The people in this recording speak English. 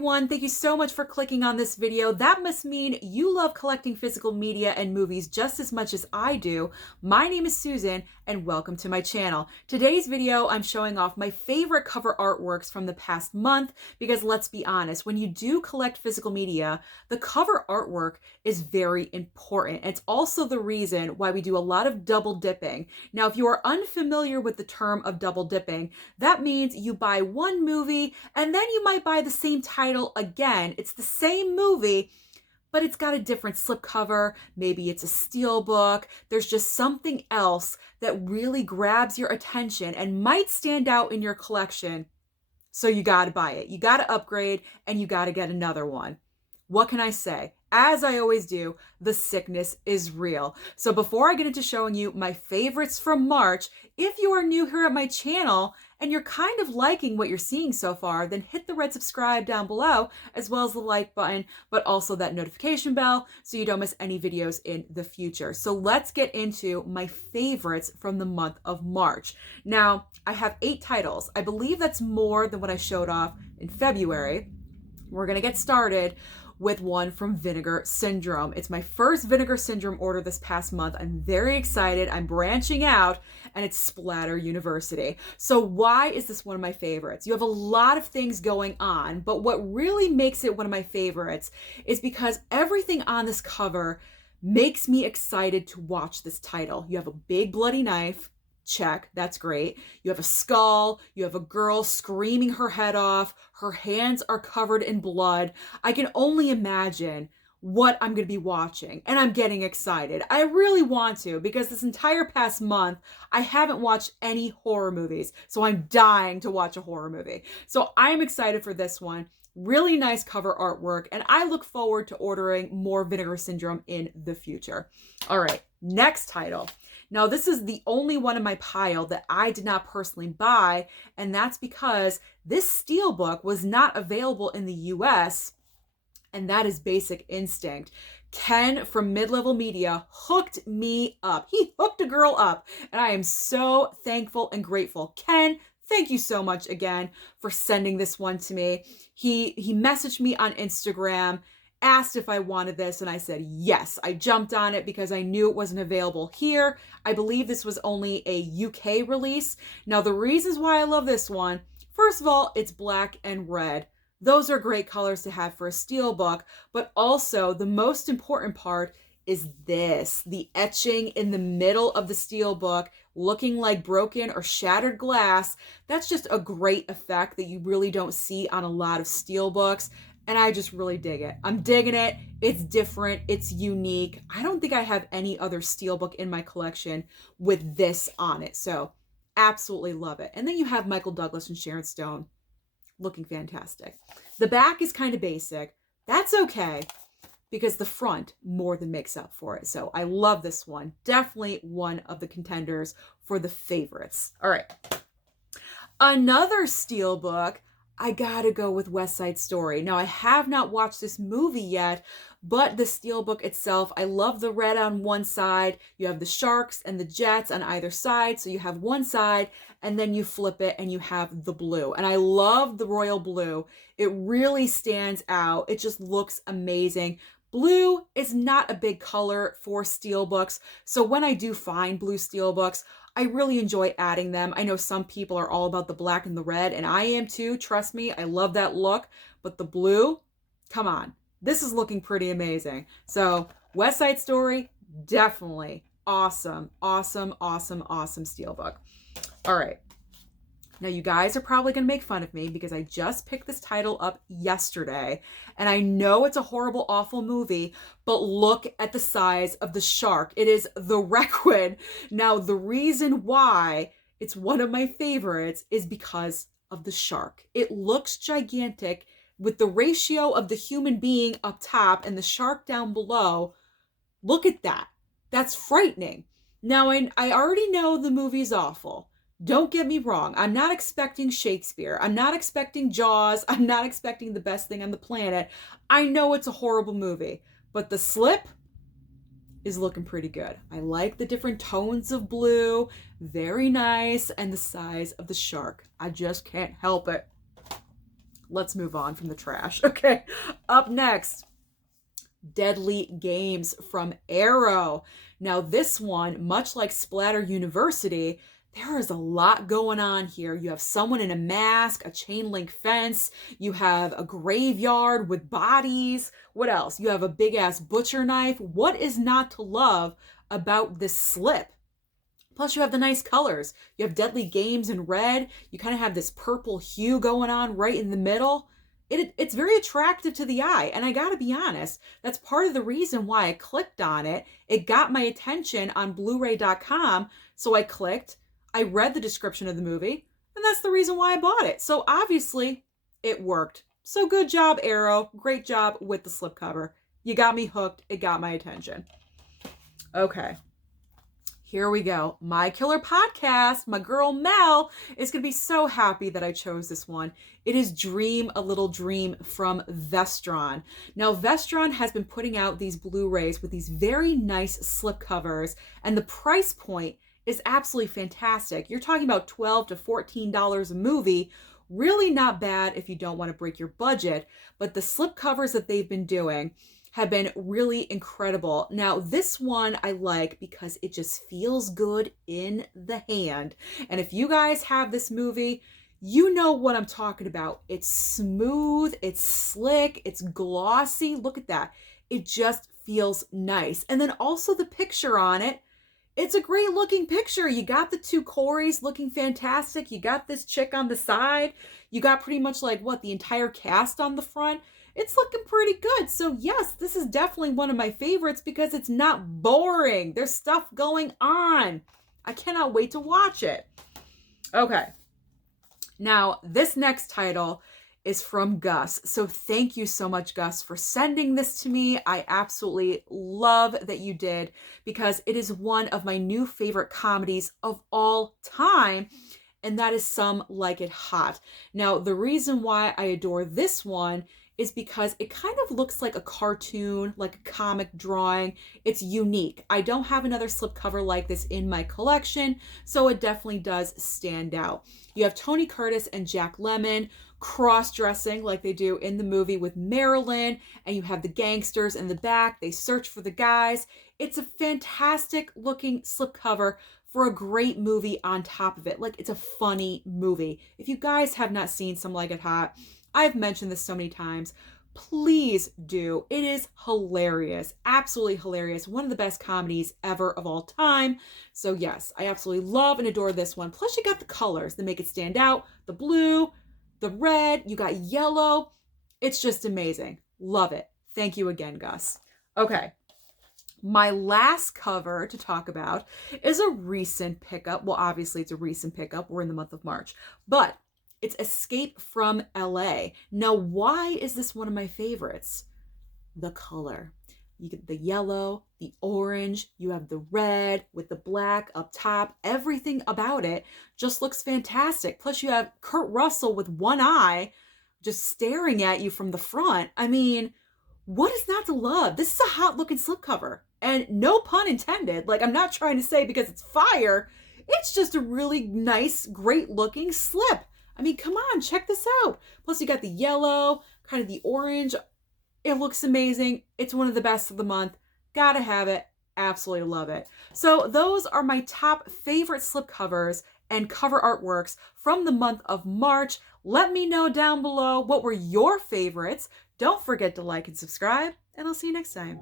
everyone. Thank you so much for clicking on this video. That must mean you love collecting physical media and movies just as much as I do. My name is Susan and welcome to my channel. Today's video, I'm showing off my favorite cover artworks from the past month because let's be honest, when you do collect physical media, the cover artwork is very important. It's also the reason why we do a lot of double dipping. Now, if you are unfamiliar with the term of double dipping, that means you buy one movie and then you might buy the same title again. It's the same movie, but it's got a different slipcover. Maybe it's a steelbook. There's just something else that really grabs your attention and might stand out in your collection. So you got to buy it. You got to upgrade and you got to get another one. What can I say? As I always do, the sickness is real. So before I get into showing you my favorites from March, if you are new here at my channel and you're kind of liking what you're seeing so far, then hit the red subscribe down below, as well as the like button, but also that notification bell so you don't miss any videos in the future. So let's get into my favorites from the month of March. Now, I have 8 titles. I believe that's more than what I showed off in February. We're gonna get started with one from Vinegar Syndrome. It's my first Vinegar Syndrome order this past month. I'm very excited. I'm branching out and it's Splatter University. So why is this one of my favorites? You have a lot of things going on, but what really makes it one of my favorites is because everything on this cover makes me excited to watch this title. You have a big bloody knife. Check, that's great. You have a skull, you have a girl screaming her head off, her hands are covered in blood. I can only imagine what I'm going to be watching, and I'm getting excited. I really want to, because this entire past month, I haven't watched any horror movies, so I'm dying to watch a horror movie. So I'm excited for this one. Really nice cover artwork, and I look forward to ordering more Vinegar Syndrome in the future. All right, next title. Now, this is the only one in my pile that I did not personally buy, and that's because this steelbook was not available in the US, and that is Basic Instinct. Ken from Mid-Level Media hooked me up. He hooked a girl up, and I am so thankful and grateful. Ken, thank you so much again for sending this one to me. He messaged me on Instagram, asked if I wanted this, and I said yes. I jumped on it because I knew it wasn't available here. I believe this was only a UK release. Now, the reasons why I love this one, first of all, it's black and red. Those are great colors to have for a steelbook, but also the most important part is this, the etching in the middle of the steelbook, looking like broken or shattered glass. That's just a great effect that you really don't see on a lot of steelbooks. And I just really dig it. I'm digging it. It's different. It's unique. I don't think I have any other steelbook in my collection with this on it. So absolutely love it. And then you have Michael Douglas and Sharon Stone looking fantastic. The back is kind of basic. That's okay because the front more than makes up for it. So I love this one. Definitely one of the contenders for the favorites. All right. Another steelbook, I gotta go with West Side Story. Now, I have not watched this movie yet, but the steelbook itself, I love the red on one side. You have the sharks and the jets on either side. So you have one side and then you flip it and you have the blue. And I love the royal blue. It really stands out. It just looks amazing. Blue is not a big color for steelbooks. So when I do find blue steelbooks, I really enjoy adding them. I know some people are all about the black and the red, and I am too. Trust me, I love that look. But the blue, come on. This is looking pretty amazing. So West Side Story, definitely awesome, awesome, awesome, awesome steelbook. All right. Now, you guys are probably going to make fun of me because I just picked this title up yesterday, and I know it's a horrible, awful movie, but look at the size of the shark. It is the Requiem. Now, the reason why it's one of my favorites is because of the shark. It looks gigantic with the ratio of the human being up top and the shark down below. Look at that. That's frightening. Now, I already know the movie's awful. Don't get me wrong. I'm not expecting Shakespeare. I'm not expecting Jaws. I'm not expecting the best thing on the planet. I know it's a horrible movie, but the slip is looking pretty good. I like the different tones of blue. Very nice. And the size of the shark. I just can't help it. let's move on from the trash. Okay, up next, Deadly Games from Arrow. Now this one, much like Splatter University, there is a lot going on here. You have someone in a mask, a chain link fence, you have a graveyard with bodies. What else? You have a big ass butcher knife. What is not to love about this slip? Plus you have the nice colors. You have Deadly Games in red. You kind of have this purple hue going on right in the middle. It's very attractive to the eye. And I gotta be honest, that's part of the reason why I clicked on it. It got my attention on blu-ray.com. So I clicked, I read the description of the movie, and that's the reason why I bought it. So obviously it worked. So good job, Arrow. Great job with the slipcover. You got me hooked. It got my attention. Okay. Here we go. My Killer Podcast. My girl Mel is going to be so happy that I chose this one. It is Dream a Little Dream from Vestron. Now, Vestron has been putting out these Blu-rays with these very nice slipcovers, and the price point is absolutely fantastic. You're talking about $12 to $14 a movie. Really not bad if you don't want to break your budget, but the slipcovers that they've been doing have been really incredible. Now, this one I like because it just feels good in the hand. And if you guys have this movie, you know what I'm talking about. It's smooth, it's slick, it's glossy. Look at that. It just feels nice. And then also the picture on it. It's a great looking picture. You got the two Corys looking fantastic. You got this chick on the side. You got pretty much like what, the entire cast on the front. It's looking pretty good. So yes, this is definitely one of my favorites because it's not boring. There's stuff going on. I cannot wait to watch it. Okay. Now, this next title is from Gus. So thank you so much, Gus, for sending this to me. I absolutely love that you did because it is one of my new favorite comedies of all time. And that is Some Like It Hot. Now, the reason why I adore this one is because it kind of looks like a cartoon, like a comic drawing. It's unique. I don't have another slipcover like this in my collection, so it definitely does stand out. You have Tony Curtis and Jack Lemmon cross-dressing like they do in the movie with Marilyn, and you have the gangsters in the back. They search for the guys. It's a fantastic looking slipcover for a great movie on top of it. Like, it's a funny movie. If you guys have not seen Some Like It Hot, I've mentioned this so many times. Please do. It is hilarious. Absolutely hilarious. One of the best comedies ever of all time. So yes, I absolutely love and adore this one. Plus you got the colors that make it stand out. The blue, the red, you got yellow. It's just amazing. Love it. Thank you again, Gus. Okay. My last cover to talk about is a recent pickup. Well, obviously it's a recent pickup. We're in the month of March, but it's Escape from LA. Now, why is this one of my favorites? The color. You get the yellow, the orange, you have the red with the black up top. Everything about it just looks fantastic. Plus you have Kurt Russell with one eye just staring at you from the front. I mean, what is not to love? This is a hot looking slipcover. And no pun intended. Like, I'm not trying to say because it's fire. It's just a really nice, great looking slip. I mean, come on, check this out. Plus you got the yellow, kind of the orange. It looks amazing. It's one of the best of the month. Gotta have it. Absolutely love it. So those are my top favorite slipcovers and cover artworks from the month of March. Let me know down below what were your favorites. Don't forget to like and subscribe, and I'll see you next time.